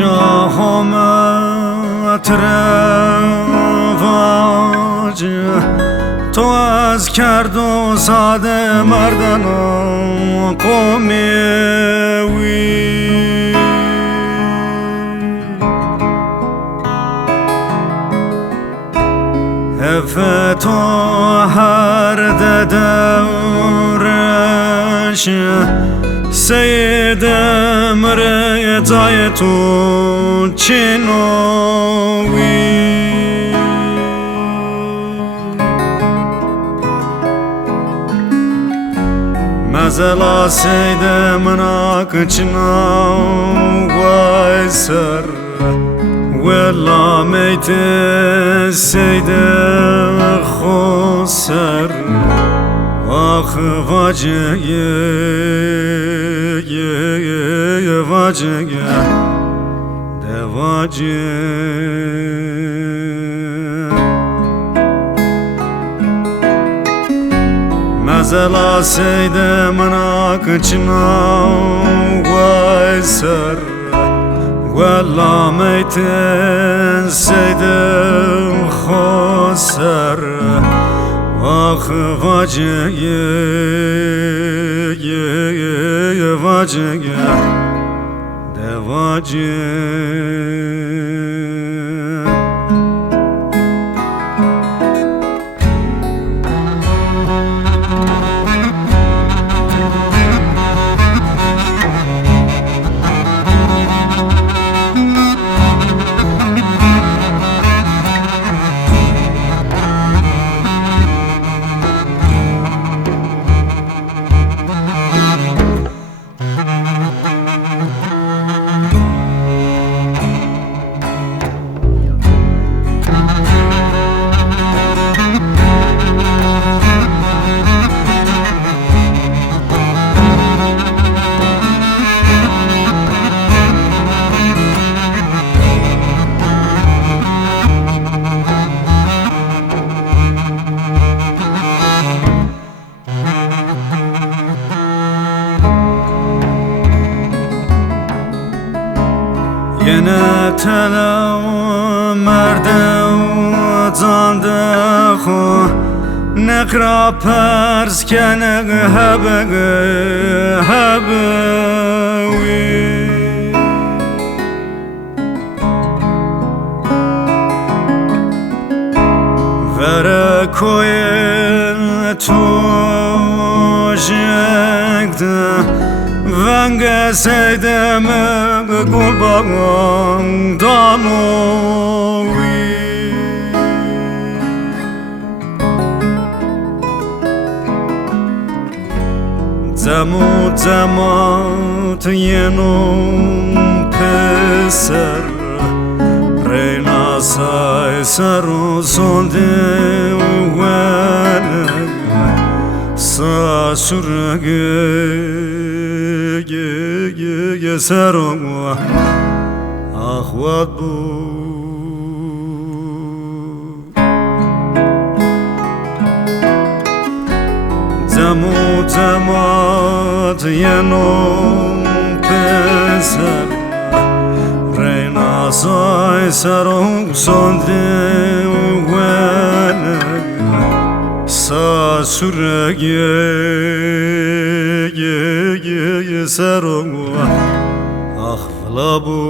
جاهم رواج تو از کرد و ساده مردن قومی وی تو هر دورش سید امر جای تو چنوی مزلا سید مناک چنا وای سر ولا میت سید خسر آخ واجه واجه ده واجه مزلا سید مناک چنا وای سر ولا میت سید خسر آخ واجه واجه ده واجه yine tela merde zande xo nekra pers kene habe wi vere koye tu jekte Venge seydeme kurban danovi Zemat yenum peser Reyna say saru sonde vene Sa surge سرم اخوات بود زمات ینم پسر رینا سای سرم سنده ونه سا سرگه سرم أخفل أبو